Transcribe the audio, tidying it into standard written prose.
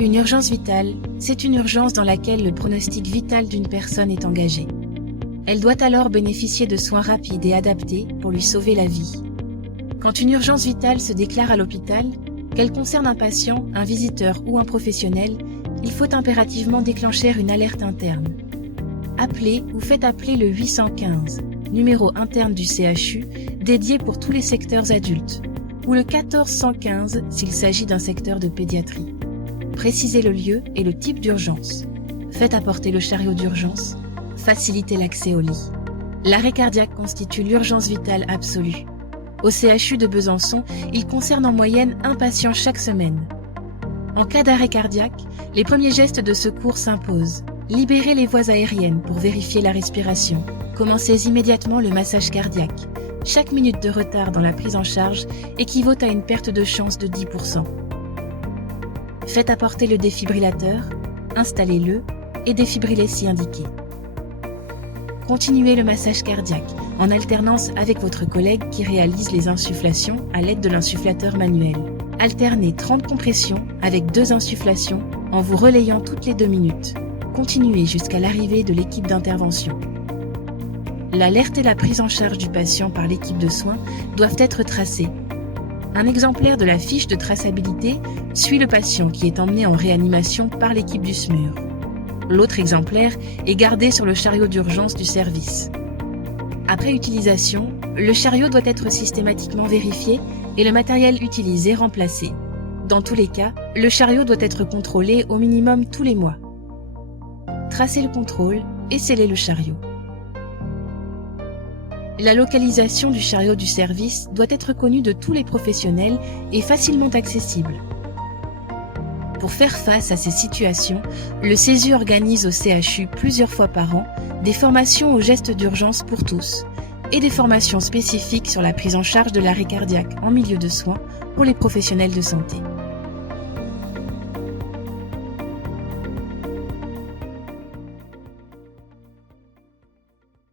Une urgence vitale, c'est une urgence dans laquelle le pronostic vital d'une personne est engagé. Elle doit alors bénéficier de soins rapides et adaptés pour lui sauver la vie. Quand une urgence vitale se déclare à l'hôpital, qu'elle concerne un patient, un visiteur ou un professionnel, il faut impérativement déclencher une alerte interne. Appelez ou faites appeler le 815, numéro interne du CHU, dédié pour tous les secteurs adultes, ou le 1415 s'il s'agit d'un secteur de pédiatrie. Précisez le lieu et le type d'urgence. Faites apporter le chariot d'urgence. Facilitez l'accès au lit. L'arrêt cardiaque constitue l'urgence vitale absolue. Au CHU de Besançon, il concerne en moyenne un patient chaque semaine. En cas d'arrêt cardiaque, les premiers gestes de secours s'imposent. Libérez les voies aériennes pour vérifier la respiration. Commencez immédiatement le massage cardiaque. Chaque minute de retard dans la prise en charge équivaut à une perte de chance de 10%. Faites apporter le défibrillateur, installez-le et défibrillez si indiqué. Continuez le massage cardiaque en alternance avec votre collègue qui réalise les insufflations à l'aide de l'insufflateur manuel. Alternez 30 compressions avec 2 insufflations en vous relayant toutes les 2 minutes. Continuez jusqu'à l'arrivée de l'équipe d'intervention. L'alerte et la prise en charge du patient par l'équipe de soins doivent être tracées. Un exemplaire de la fiche de traçabilité suit le patient qui est emmené en réanimation par l'équipe du SMUR. L'autre exemplaire est gardé sur le chariot d'urgence du service. Après utilisation, le chariot doit être systématiquement vérifié et le matériel utilisé remplacé. Dans tous les cas, le chariot doit être contrôlé au minimum tous les mois. Tracez le contrôle et scellez le chariot. La localisation du chariot du service doit être connue de tous les professionnels et facilement accessible. Pour faire face à ces situations, le CESU organise au CHU plusieurs fois par an des formations aux gestes d'urgence pour tous et des formations spécifiques sur la prise en charge de l'arrêt cardiaque en milieu de soins pour les professionnels de santé.